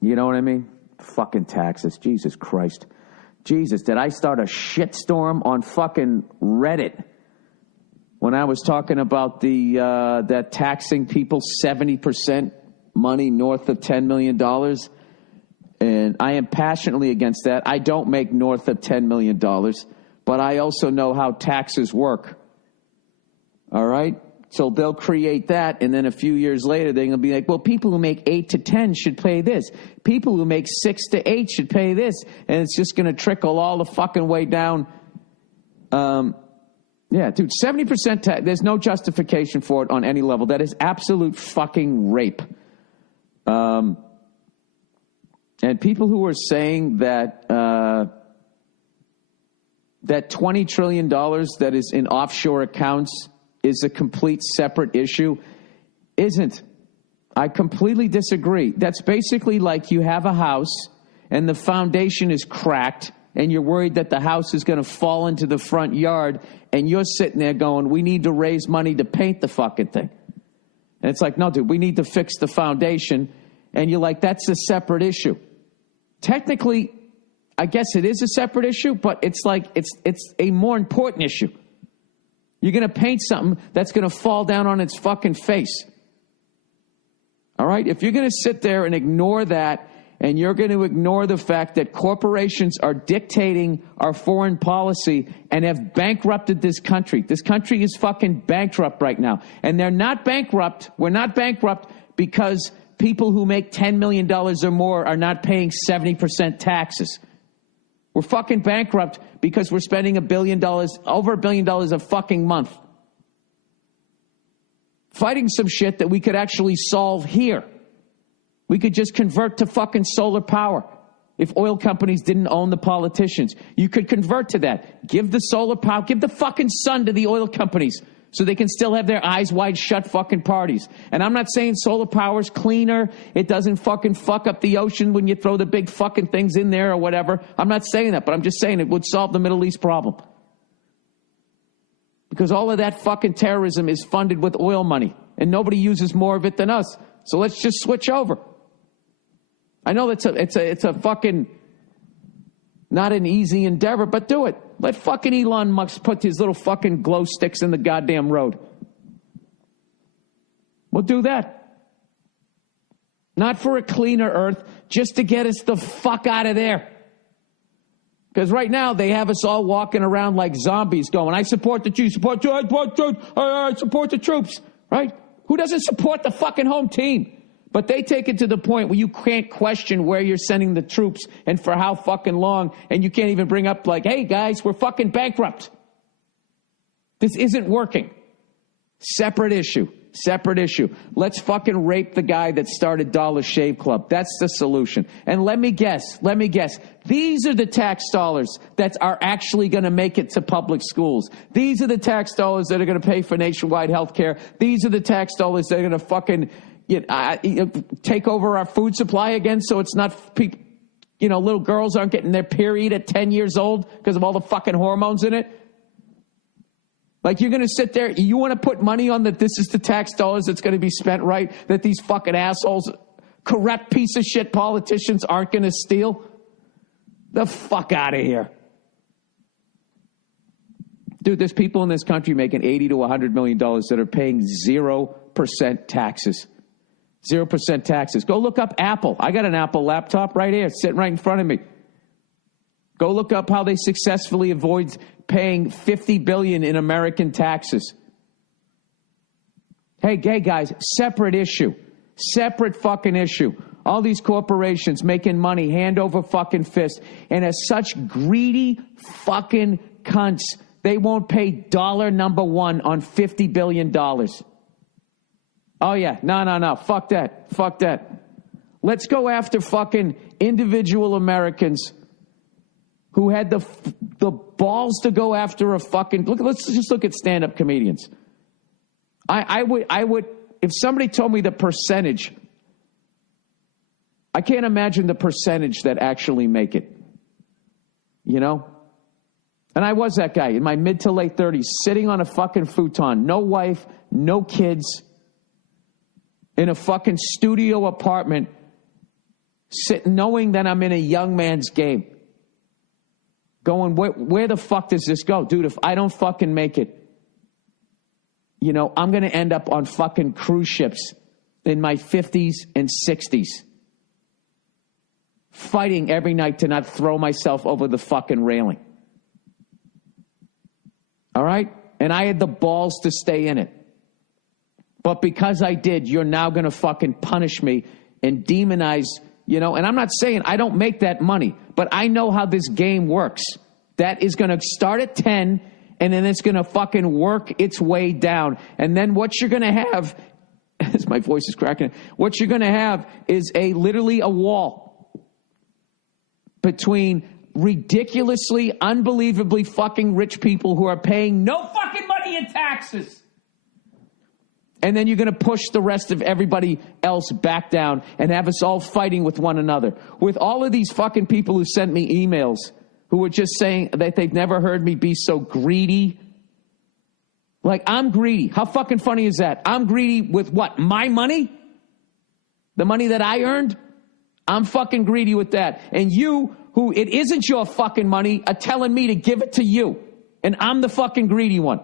You know what I mean? Fucking taxes. Jesus Christ. Jesus, did I start a shitstorm on fucking Reddit when I was talking about that taxing people 70% money north of $10 million? And I am passionately against that. I don't make north of $10 million, but I also know how taxes work. All right? So they'll create that, and then a few years later, they're going to be like, well, people who make 8 to 10 should pay this. People who make 6 to 8 should pay this. And it's just going to trickle all the fucking way down. Yeah, dude, 70% tax, there's no justification for it on any level. That is absolute fucking rape. And people who are saying that that $20 trillion that is in offshore accounts is a complete separate issue isn't. I completely disagree. That's basically like you have a house and the foundation is cracked and you're worried that the house is going to fall into the front yard and you're sitting there going, we need to raise money to paint the fucking thing. And it's like, no, dude, we need to fix the foundation. And you're like, that's a separate issue. Technically, I guess it is a separate issue, but it's like it's a more important issue. You're going to paint something that's going to fall down on its fucking face. All right? If you're going to sit there and ignore that, and you're going to ignore the fact that corporations are dictating our foreign policy and have bankrupted this country. This country is fucking bankrupt right now. And they're not bankrupt. We're not bankrupt because people who make $10 million or more are not paying 70% taxes. We're fucking bankrupt because we're spending $1 billion, over $1 billion a fucking month, fighting some shit that we could actually solve here. We could just convert to fucking solar power if oil companies didn't own the politicians. You could convert to that. Give the solar power, give the fucking sun to the oil companies so they can still have their eyes wide shut fucking parties. And I'm not saying solar power's cleaner. It doesn't fucking fuck up the ocean when you throw the big fucking things in there or whatever. I'm not saying that, but I'm just saying it would solve the Middle East problem. Because all of that fucking terrorism is funded with oil money. And nobody uses more of it than us. So let's just switch over. I know it's a fucking not an easy endeavor, but do it. Let fucking Elon Musk put his little fucking glow sticks in the goddamn road. We'll do that. Not for a cleaner earth, just to get us the fuck out of there. Because right now they have us all walking around like zombies going, I support the Jews, I support the troops, right? Who doesn't support the fucking home team? But they take it to the point where you can't question where you're sending the troops and for how fucking long, and you can't even bring up like, hey, guys, we're fucking bankrupt. This isn't working. Separate issue. Separate issue. Let's fucking rape the guy that started Dollar Shave Club. That's the solution. And let me guess. These are the tax dollars that are actually going to make it to public schools. These are the tax dollars that are going to pay for nationwide health care. These are the tax dollars that are going to fucking take over our food supply again, so it's not people, little girls aren't getting their period at 10 years old because of all the fucking hormones in it. Like, you're going to sit there, you want to put money on that this is the tax dollars that's going to be spent right, that these fucking assholes, corrupt piece of shit politicians aren't going to steal? The fuck out of here. Dude, there's people in this country making $80 to $100 million that are paying 0% taxes. 0% taxes. Go look up Apple. I got an Apple laptop right here, sitting right in front of me. Go look up how they successfully avoid paying $50 billion in American taxes. Hey, guys, separate issue. Separate fucking issue. All these corporations making money hand over fucking fist, and as such greedy fucking cunts, they won't pay dollar number one on $50 billion. Oh, yeah. No. Fuck that. Let's go after fucking individual Americans who had the balls to go after a fucking... Let's just look at stand-up comedians. I would... If somebody told me the percentage... I can't imagine the percentage that actually make it. And I was that guy in my mid to late 30s, sitting on a fucking futon, no wife, no kids, in a fucking studio apartment, knowing that I'm in a young man's game. Going, where the fuck does this go? Dude, if I don't fucking make it, you know, I'm going to end up on fucking cruise ships in my 50s and 60s. Fighting every night to not throw myself over the fucking railing. All right? And I had the balls to stay in it. But because I did, you're now going to fucking punish me and demonize, you know, and I'm not saying I don't make that money, but I know how this game works. That is going to start at 10, and then it's going to fucking work its way down. And then what you're going to have, as my voice is cracking, what you're going to have is literally a wall between ridiculously, unbelievably fucking rich people who are paying no fucking money in taxes. And then you're going to push the rest of everybody else back down and have us all fighting with one another. With all of these fucking people who sent me emails who were just saying that they've never heard me be so greedy. Like, I'm greedy. How fucking funny is that? I'm greedy with what? My money? The money that I earned? I'm fucking greedy with that. And you, who it isn't your fucking money, are telling me to give it to you. And I'm the fucking greedy one.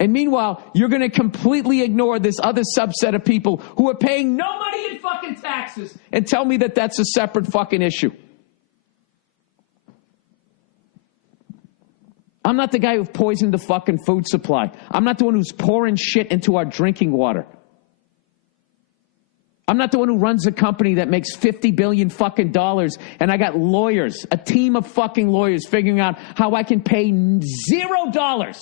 And meanwhile, you're going to completely ignore this other subset of people who are paying no money in fucking taxes and tell me that that's a separate fucking issue. I'm not the guy who poisoned the fucking food supply. I'm not the one who's pouring shit into our drinking water. I'm not the one who runs a company that makes $50 billion fucking dollars, and I got lawyers, a team of fucking lawyers figuring out how I can pay $0.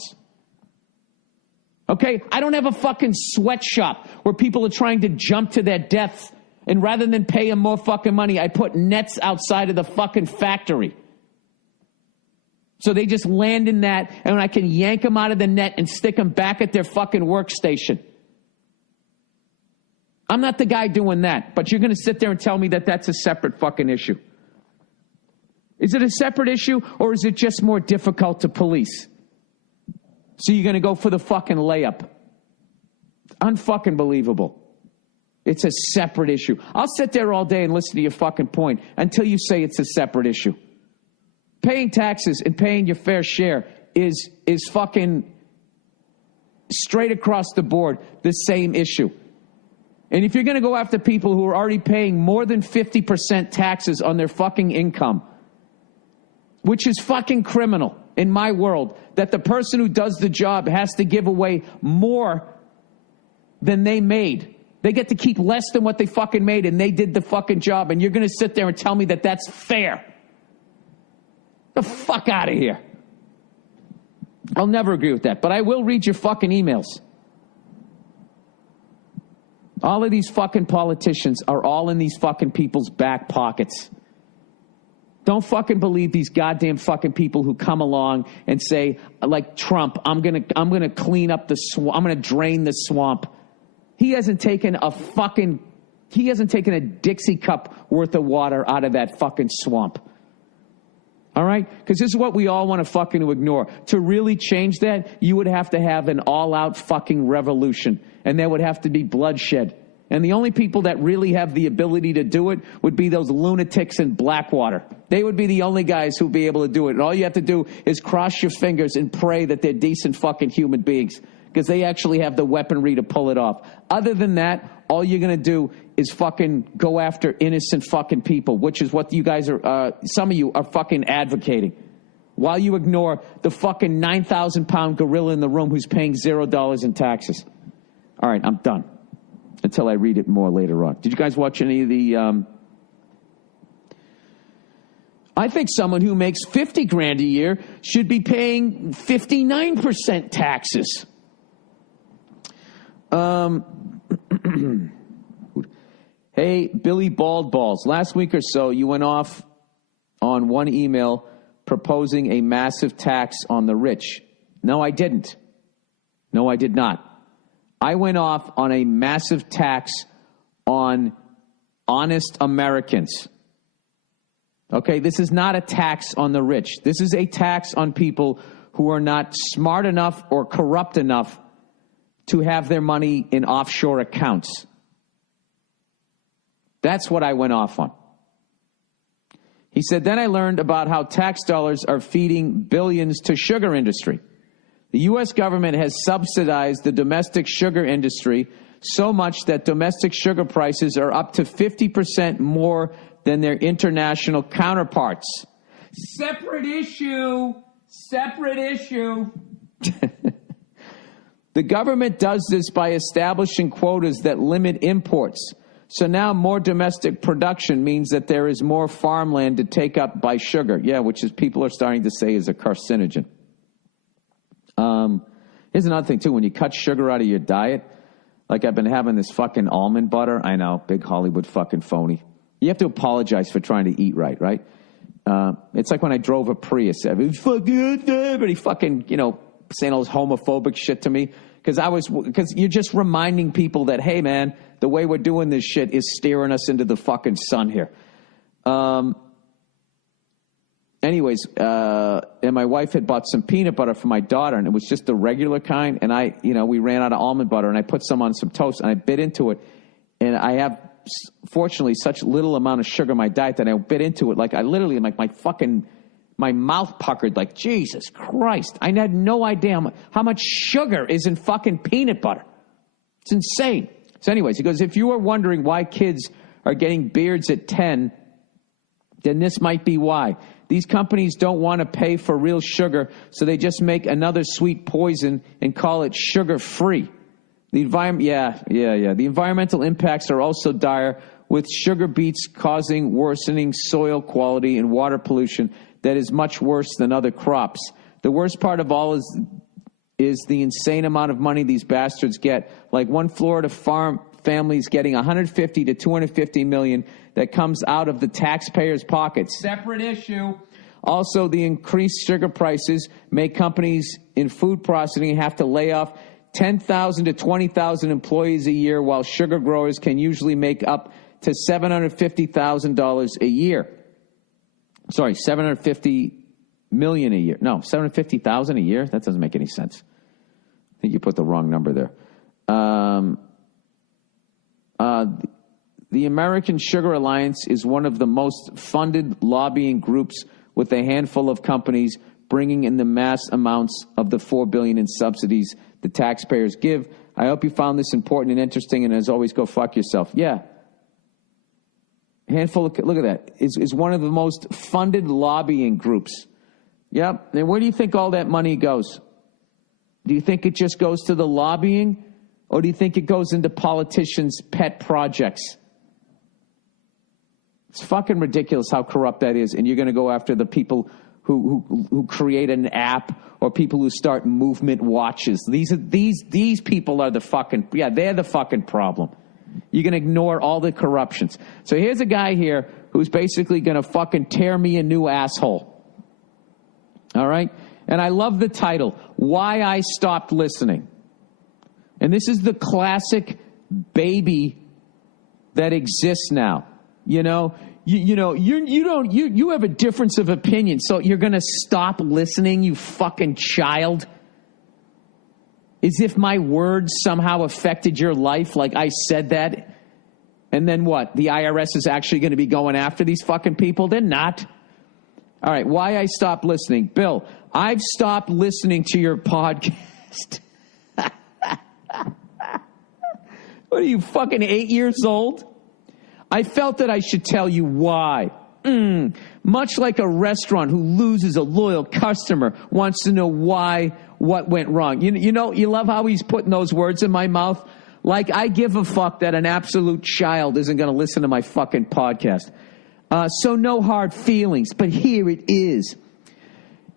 Okay? I don't have a fucking sweatshop where people are trying to jump to their deaths, and rather than pay them more fucking money, I put nets outside of the fucking factory. So they just land in that, and I can yank them out of the net and stick them back at their fucking workstation. I'm not the guy doing that, but you're going to sit there and tell me that that's a separate fucking issue. Is it a separate issue, or is it just more difficult to police? So you're going to go for the fucking layup. Unfucking believable. It's a separate issue. I'll sit there all day and listen to your fucking point until you say it's a separate issue. Paying taxes and paying your fair share is fucking straight across the board the same issue. And if you're going to go after people who are already paying more than 50% taxes on their fucking income, which is fucking criminal in my world, that the person who does the job has to give away more than they made. They get to keep less than what they fucking made, and they did the fucking job, and you're going to sit there and tell me that that's fair. The fuck out of here. I'll never agree with that, but I will read your fucking emails. All of these fucking politicians are all in these fucking people's back pockets. Don't fucking believe these goddamn fucking people who come along and say, like Trump, I'm gonna clean up the swamp. I'm gonna drain the swamp. He hasn't taken a Dixie cup worth of water out of that fucking swamp. All right? Because this is what we all want to fucking ignore. To really change that, you would have to have an all-out fucking revolution. And there would have to be bloodshed. And the only people that really have the ability to do it would be those lunatics in Blackwater. They would be the only guys who would be able to do it. And all you have to do is cross your fingers and pray that they're decent fucking human beings. Because they actually have the weaponry to pull it off. Other than that, all you're going to do is fucking go after innocent fucking people, which is what you guys are, some of you are fucking advocating. While you ignore the fucking 9,000-pound gorilla in the room who's paying $0 in taxes. All right, I'm done. Until I read it more later on. Did you guys watch any of the... I think someone who makes $50,000 a year should be paying 59% taxes. Hey, Billy Baldballs, last week or so you went off on one email proposing a massive tax on the rich. No, I didn't. No, I did not. I went off on a massive tax on honest Americans. Okay, this is not a tax on the rich. This is a tax on people who are not smart enough or corrupt enough to have their money in offshore accounts. That's what I went off on. He said, then I learned about how tax dollars are feeding billions to sugar industry. The U.S. government has subsidized the domestic sugar industry so much that domestic sugar prices are up to 50% more than their international counterparts. Separate issue. Separate issue. The government does this by establishing quotas that limit imports. So now more domestic production means that there is more farmland to take up by sugar. Yeah, which is people are starting to say is a carcinogen. Here's another thing, too. When you cut sugar out of your diet, like I've been having this fucking almond butter. I know, big Hollywood fucking phony. You have to apologize for trying to eat right, right? It's like when I drove a Prius. Everybody fucking, saying all this homophobic shit to me. Because you're just reminding people that, hey, man, the way we're doing this shit is steering us into the fucking sun here. Anyways, and my wife had bought some peanut butter for my daughter, and it was just the regular kind. And we ran out of almond butter, and I put some on some toast, and I bit into it. And I have, fortunately, such little amount of sugar in my diet that I bit into it. Like, I literally, like, my mouth puckered like, Jesus Christ. I had no idea how much sugar is in fucking peanut butter. It's insane. So anyways, he goes, if you are wondering why kids are getting beards at 10, then this might be why. These companies don't want to pay for real sugar, so they just make another sweet poison and call it sugar-free. The The environmental impacts are also dire, with sugar beets causing worsening soil quality and water pollution that is much worse than other crops. The worst part of all is the insane amount of money these bastards get. Like one Florida farm family is getting $150 to $250 million that comes out of the taxpayers' pockets. Separate issue. Also, the increased sugar prices make companies in food processing have to lay off 10,000 to 20,000 employees a year, while sugar growers can usually make up to $750,000 a year. Sorry, $750 million a year. No, $750,000 a year? That doesn't make any sense. I think you put the wrong number there. The American Sugar Alliance is one of the most funded lobbying groups, with a handful of companies bringing in the mass amounts of the $4 billion in subsidies the taxpayers give. I hope you found this important and interesting, and as always, go fuck yourself. Yeah. Handful of, look at that, is one of the most funded lobbying groups. Yep. And where do you think all that money goes? Do you think it just goes to the lobbying, or do you think it goes into politicians' pet projects? It's fucking ridiculous how corrupt that is, and you're going to go after the people who create an app, or people who start movement watches. These people are the fucking, they're the fucking problem. You're going to ignore all the corruptions. So here's a guy here who's basically going to fucking tear me a new asshole. All right? And I love the title, Why I Stopped Listening. And this is the classic baby that exists now. You have a difference of opinion, so you're going to stop listening, you fucking child? As if my words somehow affected your life, like I said that. And then what? The IRS is actually going to be going after these fucking people? They're not. All right, why I stopped listening. Bill, I've stopped listening to your podcast. What are you, fucking 8 years old? I felt that I should tell you why. Much like a restaurant who loses a loyal customer wants to know why, what went wrong. You love how he's putting those words in my mouth? Like, I give a fuck that an absolute child isn't going to listen to my fucking podcast. So no hard feelings, but here it is.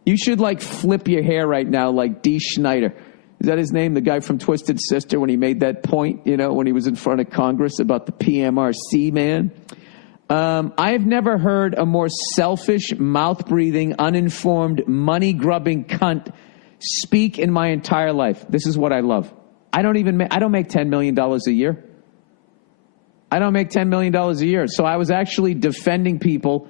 You should, flip your hair right now like Dee Schneider. Is that his name? The guy from Twisted Sister, when he made that point, when he was in front of Congress about the PMRC, man. I have never heard a more selfish, mouth-breathing, uninformed, money-grubbing cunt speak in my entire life. This is what I love. I don't make $10 million a year. I don't make $10 million a year. So I was actually defending people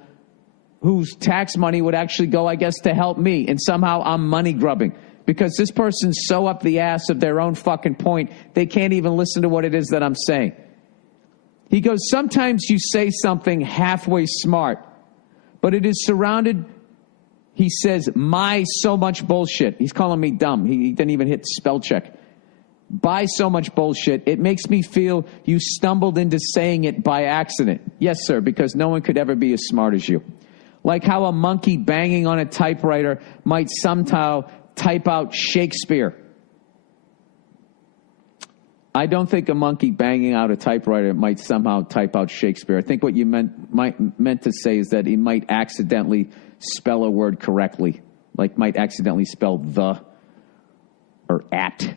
whose tax money would actually go, I guess, to help me. And somehow I'm money-grubbing. Because this person's so up the ass of their own fucking point, they can't even listen to what it is that I'm saying. He goes, sometimes you say something halfway smart, but it is surrounded, he says, my so much bullshit. He's calling me dumb. He didn't even hit spell check. By so much bullshit, it makes me feel you stumbled into saying it by accident. Yes, sir, because no one could ever be as smart as you. Like how a monkey banging on a typewriter might somehow type out Shakespeare. I don't think a monkey banging out a typewriter might somehow type out Shakespeare. I think what you meant to say is that he might accidentally spell a word correctly, like might accidentally spell the or at.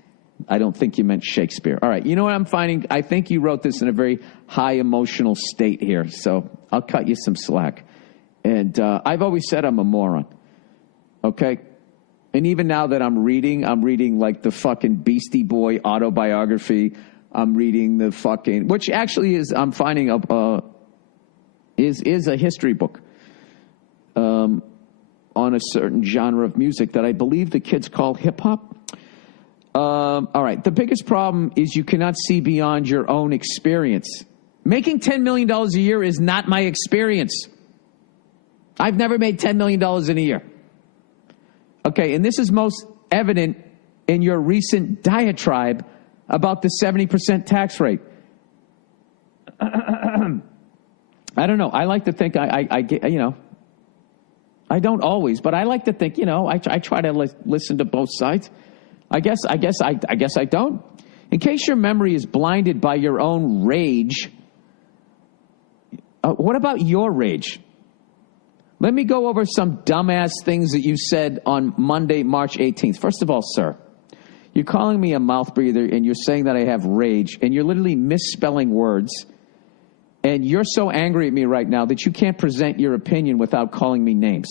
I don't think you meant Shakespeare. All right, you know what I'm finding? I think you wrote this in a very high emotional state here, so I'll cut you some slack. And I've always said I'm a moron, okay? And even now that I'm reading like the fucking Beastie Boy autobiography. I'm reading the fucking, which actually is, I'm finding is a history book on a certain genre of music that I believe the kids call hip hop. All right. The biggest problem is you cannot see beyond your own experience. Making $10 million a year is not my experience. I've never made $10 million in a year. Okay, and this is most evident in your recent diatribe about the 70% tax rate. I don't know. I like to think I get, you know, I don't always, but I like to think, you know, I try to listen to both sides. I guess I don't. In case your memory is blinded by your own rage, what about your rage? Let me go over some dumbass things that you said on Monday, March 18th. First of all, sir, you're calling me a mouth breather and you're saying that I have rage and you're literally misspelling words. And you're so angry at me right now that you can't present your opinion without calling me names.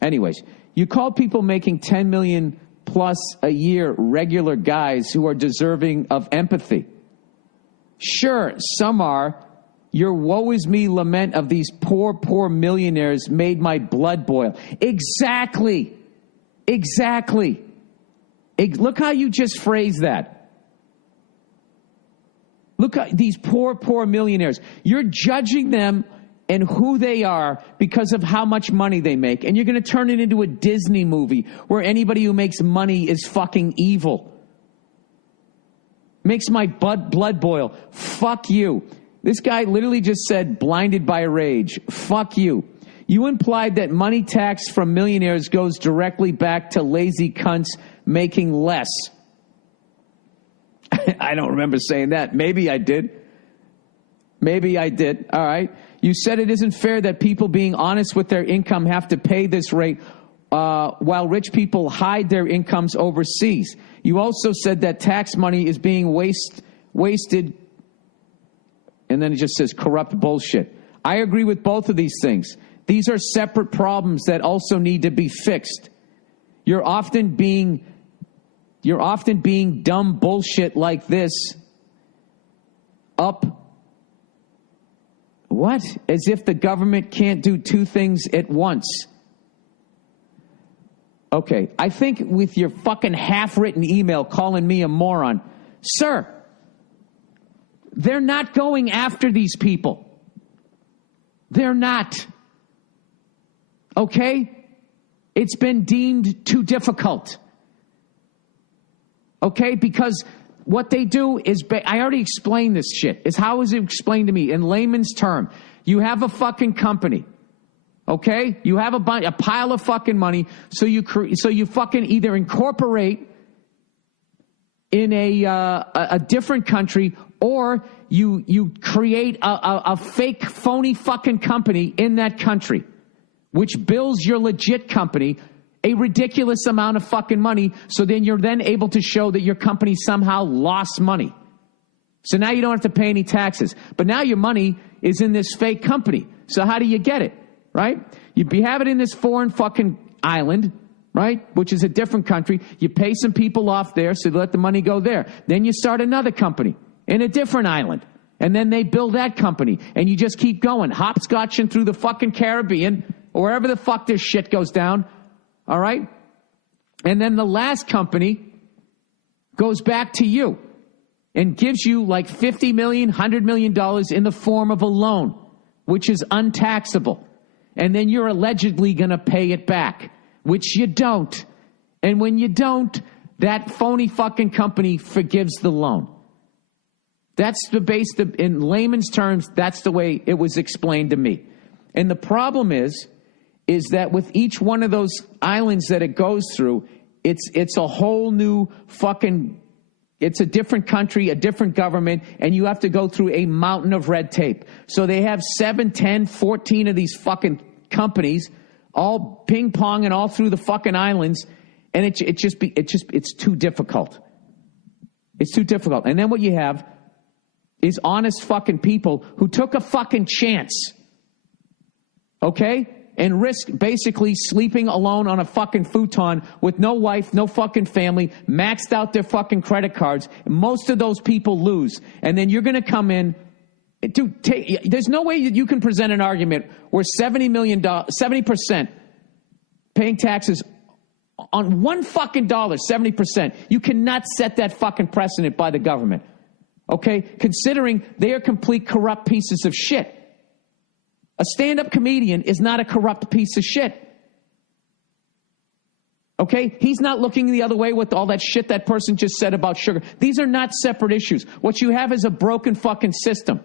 Anyways, you call people making $10 million plus a year regular guys who are deserving of empathy. Sure, some are. Your woe is me lament of these poor, poor millionaires made my blood boil. Exactly. Look how you just phrased that. Look at these poor, poor millionaires. You're judging them and who they are because of how much money they make. And you're going to turn it into a Disney movie where anybody who makes money is fucking evil. Makes my blood boil. Fuck you. This guy literally just said blinded by rage. Fuck you. You implied that money tax from millionaires goes directly back to lazy cunts making less. I don't remember saying that. Maybe I did. All right. You said it isn't fair that people being honest with their income have to pay this rate while rich people hide their incomes overseas. You also said that tax money is being wasted. And then it just says corrupt bullshit. I agree with both of these things. These are separate problems that also need to be fixed. You're often being dumb bullshit like this up. What? As if the government can't do two things at once. Okay, I think with your fucking half-written email calling me a moron, sir, they're not going after these people. They're not. Okay? It's been deemed too difficult. Okay? Because what they do is, I already explained this shit. Is how is it explained to me in layman's term? You have a fucking company. Okay? You have a pile of fucking money, so you fucking either incorporate in a different country, or you create a fake, phony fucking company in that country, which bills your legit company a ridiculous amount of fucking money, so then you're then able to show that your company somehow lost money. So now you don't have to pay any taxes. But now your money is in this fake company. So how do you get it, right? You have it in this foreign fucking island, right, which is a different country. You pay some people off there, so they let the money go there. Then you start another company in a different island. And then they build that company. And you just keep going, hopscotching through the fucking Caribbean, or wherever the fuck this shit goes down. All right? And then the last company goes back to you. and gives you like $50 million, $100 million in the form of a loan, which is untaxable. And then you're allegedly going to pay it back, which you don't. And when you don't, that phony fucking company forgives the loan. That's the base, in layman's terms, that's the way it was explained to me. And the problem is that with each one of those islands that it goes through, it's a whole new fucking, it's a different country, a different government, and you have to go through a mountain of red tape. So they have 7, 10, 14 of these fucking companies all ping-ponging all through the fucking islands, and it's too difficult. It's too difficult. And then what you have is honest fucking people who took a fucking chance, okay, and risk basically sleeping alone on a fucking futon with no wife, no fucking family, maxed out their fucking credit cards. Most of those people lose. And then you're going to come in. Dude, there's no way that you can present an argument where $70% paying taxes on one fucking dollar, 70%. You cannot set that fucking precedent by the government. Okay? Considering they are complete corrupt pieces of shit. A stand-up comedian is not a corrupt piece of shit. Okay? He's not looking the other way with all that shit that person just said about sugar. These are not separate issues. What you have is a broken fucking system,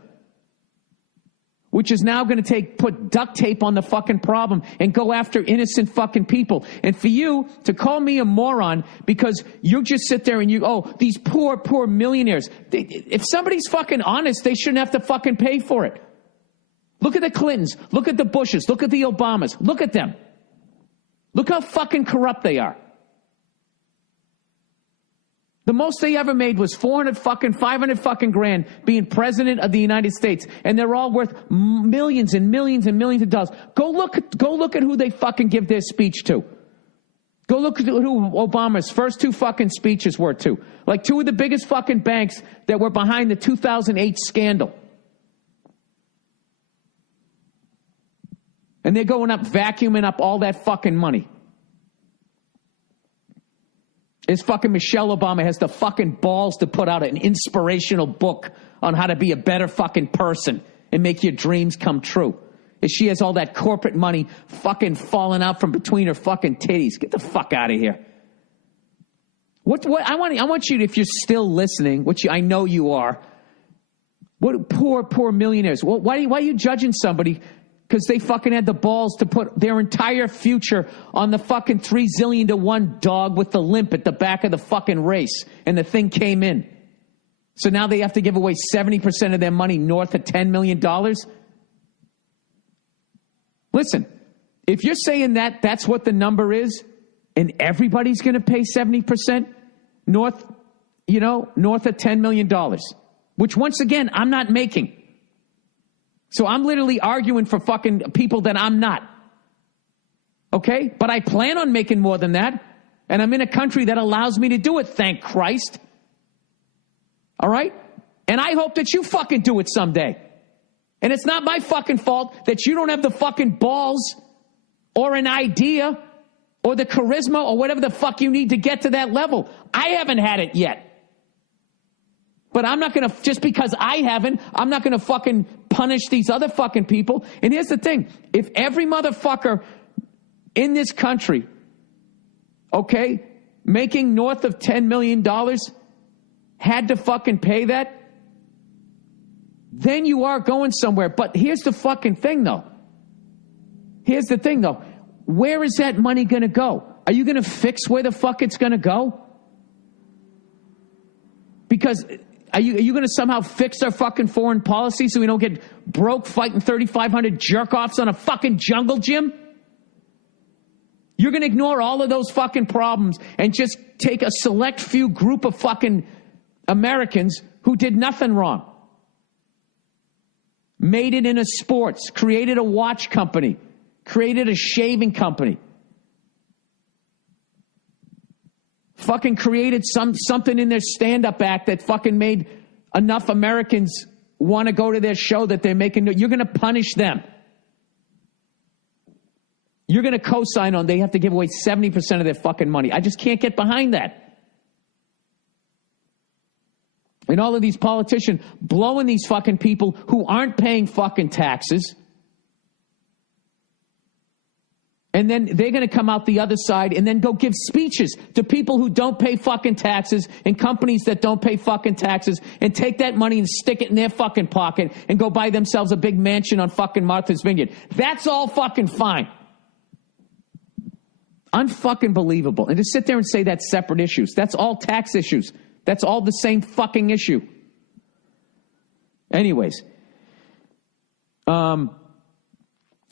which is now going to put duct tape on the fucking problem and go after innocent fucking people. And for you to call me a moron because you just sit there and these poor millionaires. If somebody's fucking honest, they shouldn't have to fucking pay for it. Look at the Clintons. Look at the Bushes. Look at the Obamas. Look at them. Look how fucking corrupt they are. The most they ever made was 500 fucking grand being president of the United States. And they're all worth millions and millions and millions of dollars. Go look at who they fucking give their speech to. Go look at who Obama's first 2 fucking speeches were to. Like 2 of the biggest fucking banks that were behind the 2008 scandal. And they're going up, vacuuming up all that fucking money. Is fucking Michelle Obama has the fucking balls to put out an inspirational book on how to be a better fucking person and make your dreams come true. Is she has all that corporate money fucking falling out from between her fucking titties. Get the fuck out of here. What I want you to, if you're still listening, which I know you are, what poor millionaires. Why are you judging somebody because they fucking had the balls to put their entire future on the fucking 3 zillion to 1 dog with the limp at the back of the fucking race, and the thing came in. So now they have to give away 70% of their money north of $10 million? Listen, if you're saying that that's what the number is, and everybody's going to pay 70% north of $10 million, which once again, I'm not making. So I'm literally arguing for fucking people that I'm not. Okay? But I plan on making more than that. And I'm in a country that allows me to do it, thank Christ. All right? And I hope that you fucking do it someday. And it's not my fucking fault that you don't have the fucking balls or an idea or the charisma or whatever the fuck you need to get to that level. I haven't had it yet. But I'm not going to, just because I haven't, I'm not going to fucking punish these other fucking people. And here's the thing. If every motherfucker in this country, okay, making north of $10 million had to fucking pay that, then you are going somewhere. But here's the fucking thing, though. Where is that money going to go? Are you going to fix where the fuck it's going to go? Because Are you going to somehow fix our fucking foreign policy so we don't get broke fighting 3,500 jerk-offs on a fucking jungle gym? You're going to ignore all of those fucking problems and just take a select few group of fucking Americans who did nothing wrong. Made it into sports, created a watch company, created a shaving company. Fucking created something in their stand-up act that fucking made enough Americans want to go to their show that they're making. You're going to punish them. You're going to co-sign on they have to give away 70% of their fucking money. I just can't get behind that. And all of these politicians blowing these fucking people who aren't paying fucking taxes. And then they're going to come out the other side and then go give speeches to people who don't pay fucking taxes and companies that don't pay fucking taxes and take that money and stick it in their fucking pocket and go buy themselves a big mansion on fucking Martha's Vineyard. That's all fucking fine. Unfucking believable. And to sit there and say that's separate issues. That's all tax issues. That's all the same fucking issue. Anyways.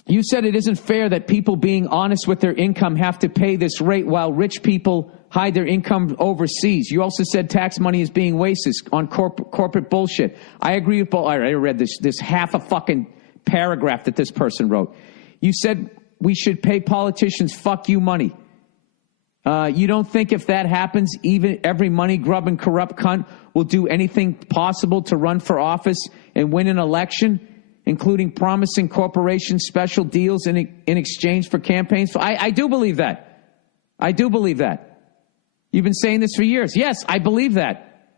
You said it isn't fair that people being honest with their income have to pay this rate while rich people hide their income overseas. You also said tax money is being wasted on corporate bullshit. I agree with both. I read this half a fucking paragraph that this person wrote. You said we should pay politicians fuck you money. You don't think if that happens, even every money-grubbing corrupt cunt will do anything possible to run for office and win an election, including promising corporations special deals in exchange for campaigns? I do believe that. I do believe that. You've been saying this for years. Yes, I believe that.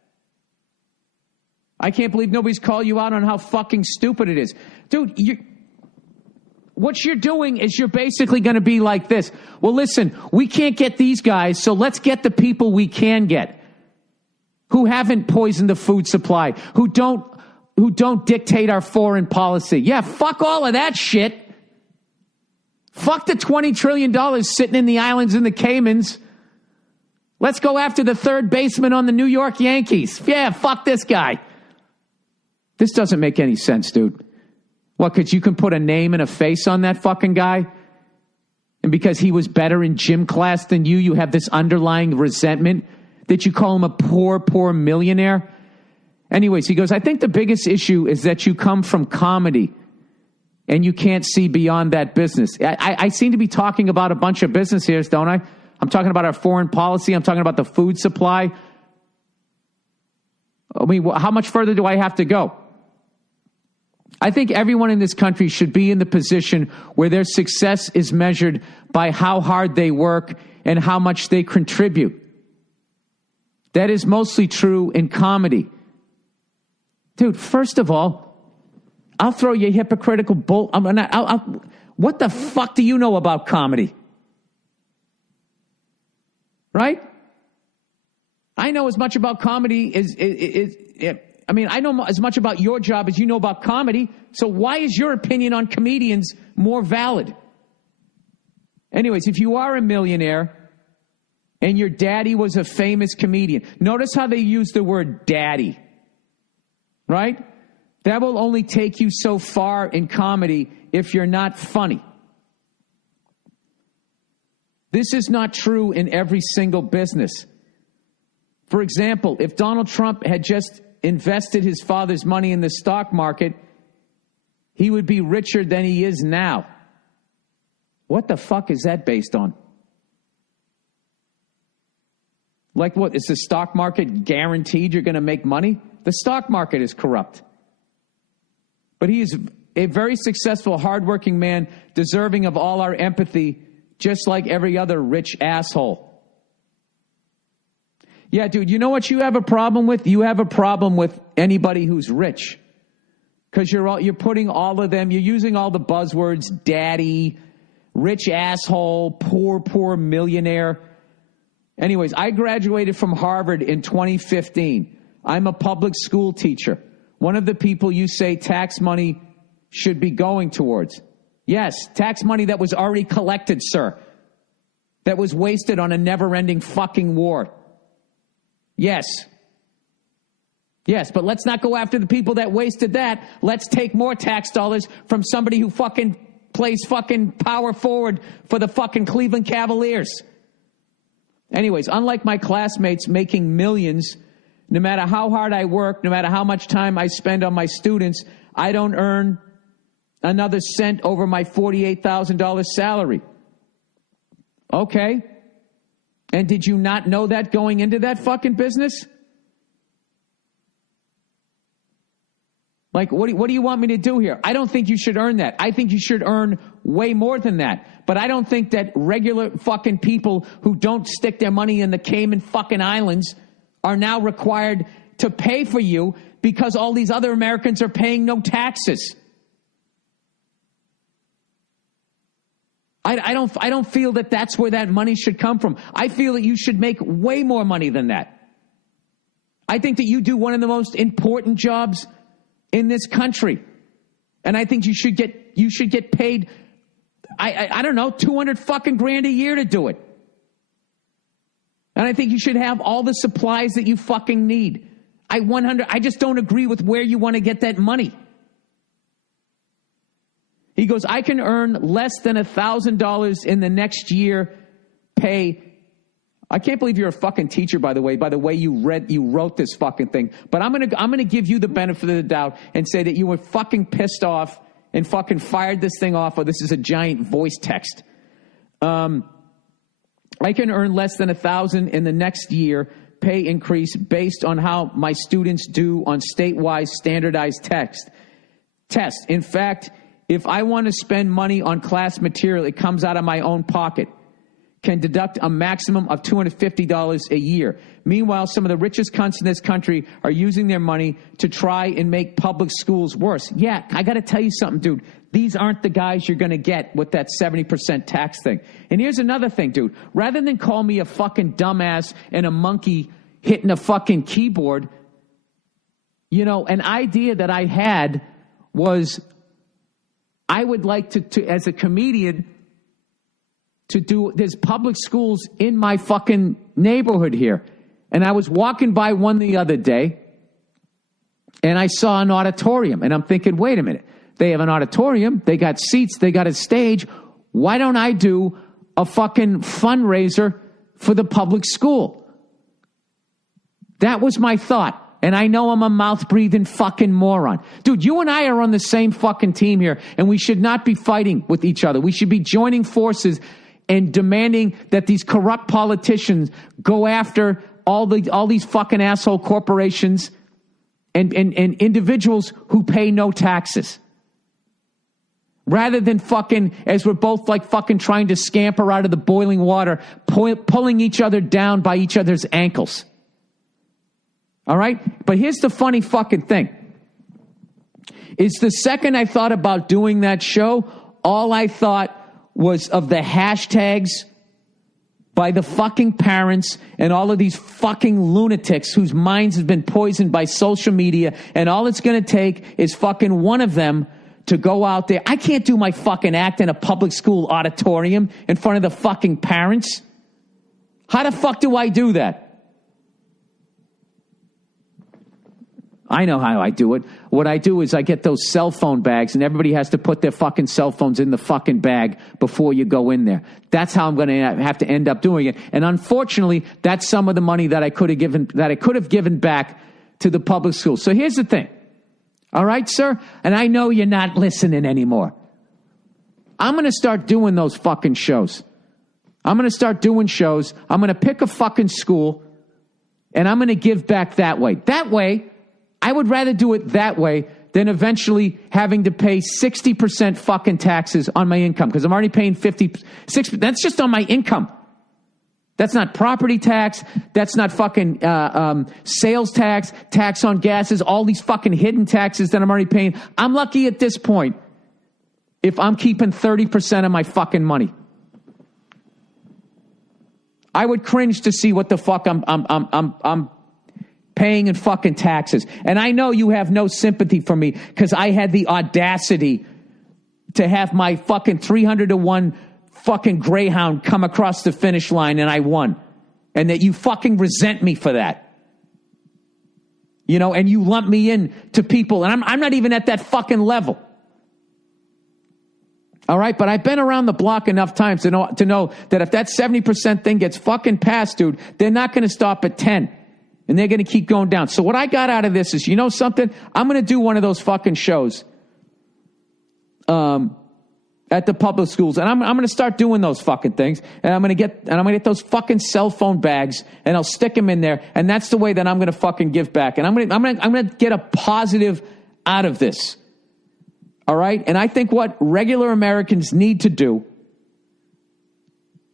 I can't believe nobody's called you out on how fucking stupid it is. Dude, what you're doing is you're basically going to be like this. Well, listen, we can't get these guys, so let's get the people we can get who haven't poisoned the food supply, who don't dictate our foreign policy. Yeah, fuck all of that shit. Fuck the $20 trillion sitting in the islands in the Caymans. Let's go after the third baseman on the New York Yankees. Yeah, fuck this guy. This doesn't make any sense, dude. What, because you can put a name and a face on that fucking guy? And because he was better in gym class than you have this underlying resentment that you call him a poor, poor millionaire? Anyways, he goes, I think the biggest issue is that you come from comedy and you can't see beyond that business. I seem to be talking about a bunch of business here, don't I? I'm talking about our foreign policy. I'm talking about the food supply. I mean, how much further do I have to go? I think everyone in this country should be in the position where their success is measured by how hard they work and how much they contribute. That is mostly true in comedy. Dude, first of all, I'll throw you hypocritical bull. What the fuck do you know about comedy? Right? I know as much about comedy as I know as much about your job as you know about comedy. So why is your opinion on comedians more valid? Anyways, if you are a millionaire and your daddy was a famous comedian, notice how they use the word daddy, right? That will only take you so far in comedy if you're not funny. This is not true in every single business. For example, if Donald Trump had just invested his father's money in the stock market, he would be richer than he is now. What the fuck is that based on? Like what? Is the stock market guaranteed you're going to make money? The stock market is corrupt. But he is a very successful, hardworking man, deserving of all our empathy, just like every other rich asshole. Yeah, dude, you know what you have a problem with? You have a problem with anybody who's rich. Because you're putting all of them, you're using all the buzzwords, daddy, rich asshole, poor, poor millionaire. Anyways, I graduated from Harvard in 2015. I'm a public school teacher. One of the people you say tax money should be going towards. Yes, tax money that was already collected, sir. That was wasted on a never-ending fucking war. Yes. Yes, but let's not go after the people that wasted that. Let's take more tax dollars from somebody who fucking plays fucking power forward for the fucking Cleveland Cavaliers. Anyways, unlike my classmates making millions, no matter how hard I work, no matter how much time I spend on my students, I don't earn another cent over my $48,000 salary. Okay. And did you not know that going into that fucking business? Like, what do you want me to do here? I don't think you should earn that. I think you should earn way more than that. But I don't think that regular fucking people who don't stick their money in the Cayman fucking Islands are now required to pay for you because all these other Americans are paying no taxes. I don't feel that that's where that money should come from. I feel that you should make way more money than that. I think that you do one of the most important jobs in this country. And I think you should get paid, I don't know, 200 fucking grand a year to do it. And I think you should have all the supplies that you fucking need. I just don't agree with where you want to get that money. He goes, I can earn less than $1,000 in the next year pay. I can't believe you're a fucking teacher, by the way you wrote this fucking thing. But I'm gonna give you the benefit of the doubt and say that you were fucking pissed off and fucking fired this thing off, or this is a giant voice text. I can earn less than $1,000 in the next year pay increase based on how my students do on statewide standardized test. In fact, if I want to spend money on class material, it comes out of my own pocket. Can deduct a maximum of $250 a year. Meanwhile, some of the richest cunts in this country are using their money to try and make public schools worse. Yeah, I got to tell you something, dude. These aren't the guys you're going to get with that 70% tax thing. And here's another thing, dude. Rather than call me a fucking dumbass and a monkey hitting a fucking keyboard, you know, an idea that I had was I would like to as a comedian, to do, there's public schools in my fucking neighborhood here. And I was walking by one the other day, and I saw an auditorium, and I'm thinking, wait a minute. They have an auditorium, they got seats, they got a stage. Why don't I do a fucking fundraiser for the public school? That was my thought. And I know I'm a mouth-breathing fucking moron. Dude, you and I are on the same fucking team here, and we should not be fighting with each other. We should be joining forces and demanding that these corrupt politicians go after all these fucking asshole corporations and individuals who pay no taxes. Rather than fucking, as we're both like fucking trying to scamper out of the boiling water, pulling each other down by each other's ankles. All right? But here's the funny fucking thing. Is the second I thought about doing that show, all I thought was of the hashtags by the fucking parents and all of these fucking lunatics whose minds have been poisoned by social media, and all it's going to take is fucking one of them to go out there. I can't do my fucking act in a public school auditorium in front of the fucking parents. How the fuck do I do that? I know how I do it. What I do is I get those cell phone bags, and everybody has to put their fucking cell phones in the fucking bag before you go in there. That's how I'm going to have to end up doing it. And unfortunately, that's some of the money that I could have given back to the public school. So here's the thing. All right, sir? And I know you're not listening anymore. I'm going to start doing those fucking shows. I'm going to start doing shows. I'm going to pick a fucking school, and I'm going to give back that way. That way, I would rather do it that way than eventually having to pay 60% fucking taxes on my income, because I'm already paying 56. That's just on my income. That's not property tax. That's not fucking sales tax, tax on gases, all these fucking hidden taxes that I'm already paying. I'm lucky at this point if I'm keeping 30% of my fucking money. I would cringe to see what the fuck I'm paying in fucking taxes. And I know you have no sympathy for me because I had the audacity to have my fucking 300-to-1 fucking Greyhound come across the finish line and I won. And that you fucking resent me for that. You know, and you lump me in to people, and I'm not even at that fucking level. All right, but I've been around the block enough times to know that if that 70% thing gets fucking passed, dude, they're not going to stop at 10. And they're going to keep going down. So what I got out of this is, you know something? I'm going to do one of those fucking shows at the public schools, and I'm going to start doing those fucking things. And I'm going to get those fucking cell phone bags, and I'll stick them in there. And that's the way that I'm going to fucking give back. And I'm going to get a positive out of this. All right? And I think what regular Americans need to do,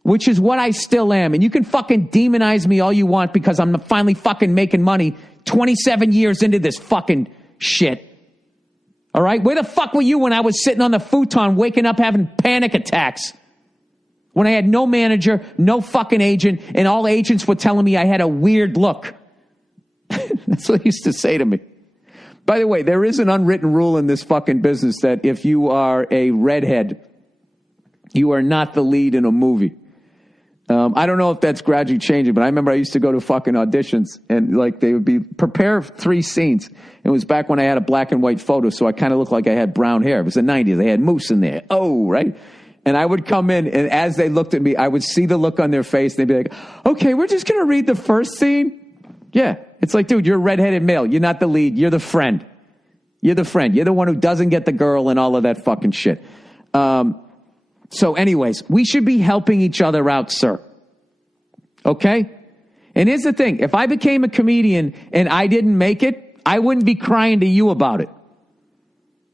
which is what I still am. And you can fucking demonize me all you want because I'm finally fucking making money 27 years into this fucking shit. All right? Where the fuck were you when I was sitting on the futon waking up having panic attacks? When I had no manager, no fucking agent, and all agents were telling me I had a weird look. That's what he used to say to me. By the way, there is an unwritten rule in this fucking business that if you are a redhead, you are not the lead in a movie. I don't know if that's gradually changing, but I remember I used to go to fucking auditions and like they would be prepare 3 scenes. It was back when I had a black and white photo, so I kind of looked like I had brown hair. It was the 90s. They had moose in there. Oh, right? And I would come in, and as they looked at me, I would see the look on their face. And they'd be like, okay, we're just going to read the first scene. Yeah. It's like, dude, you're a redheaded male. You're not the lead. You're the friend. You're the friend. You're the one who doesn't get the girl and all of that fucking shit. So anyways, we should be helping each other out, sir. Okay? And here's the thing. If I became a comedian and I didn't make it, I wouldn't be crying to you about it.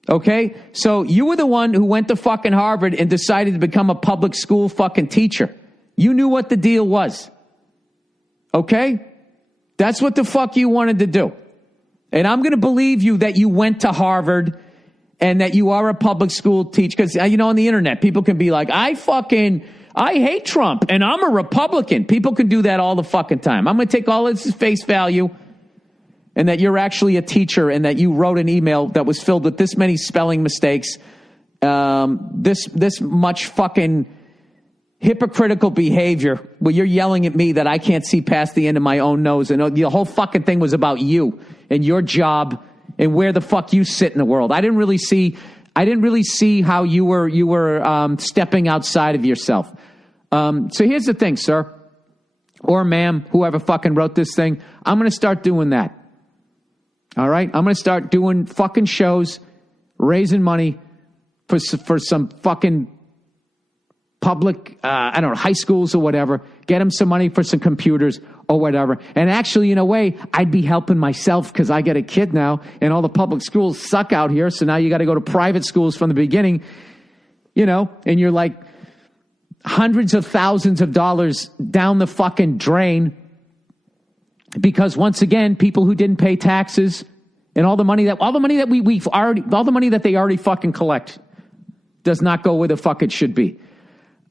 Okay? So you were the one who went to fucking Harvard and decided to become a public school fucking teacher. You knew what the deal was. Okay? That's what the fuck you wanted to do. And I'm going to believe you that you went to Harvard and that you are a public school teacher. Because, you know, on the internet, people can be like, I hate Trump and I'm a Republican. People can do that all the fucking time. I'm going to take all this as face value and that you're actually a teacher and that you wrote an email that was filled with this many spelling mistakes, this much fucking hypocritical behavior where you're yelling at me that I can't see past the end of my own nose. And the whole fucking thing was about you and your job and where the fuck you sit in the world. I didn't really see how you were stepping outside of yourself. So here's the thing, sir, or ma'am, whoever fucking wrote this thing. I'm going to start doing that. All right? I'm going to start doing fucking shows, raising money for some fucking public, I don't know, high schools or whatever. Get them some money for some computers or whatever. And actually, in a way, I'd be helping myself because I get a kid now and all the public schools suck out here. So now you got to go to private schools from the beginning, you know, and you're like hundreds of thousands of dollars down the fucking drain because once again, people who didn't pay taxes and all the money that they already fucking collect does not go where the fuck it should be.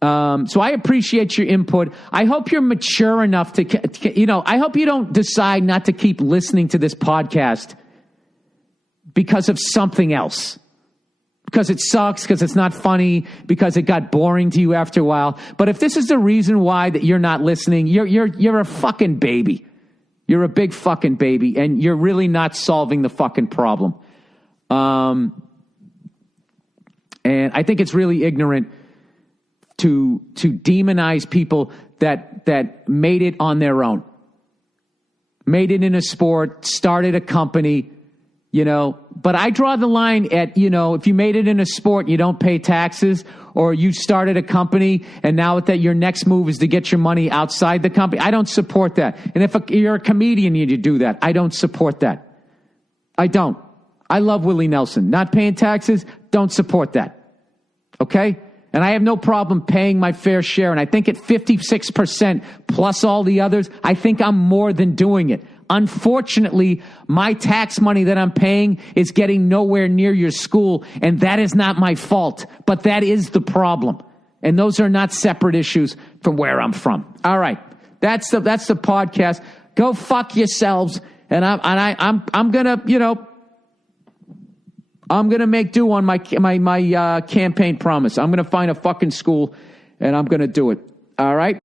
So I appreciate your input. I hope you're mature enough I hope you don't decide not to keep listening to this podcast because of something else. Because it sucks, because it's not funny, because it got boring to you after a while. But if this is the reason why that you're not listening, you're a fucking baby. You're a big fucking baby, and you're really not solving the fucking problem. And I think it's really ignorant to demonize people that made it on their own, made it in a sport, started a company, you know. But I draw the line at, you know, if you made it in a sport and you don't pay taxes, or you started a company and now that your next move is to get your money outside the company, I don't support that. And if you're a comedian and you do that, I don't support that. I don't. I love Willie Nelson. Not paying taxes, don't support that. Okay? And I have no problem paying my fair share. And I think at 56% plus all the others, I think I'm more than doing it. Unfortunately, my tax money that I'm paying is getting nowhere near your school. And that is not my fault. But that is the problem. And those are not separate issues from where I'm from. All right. That's the podcast. Go fuck yourselves. And I'm gonna, you know, I'm going to make do on my campaign promise. I'm going to find a fucking school and I'm going to do it. All right?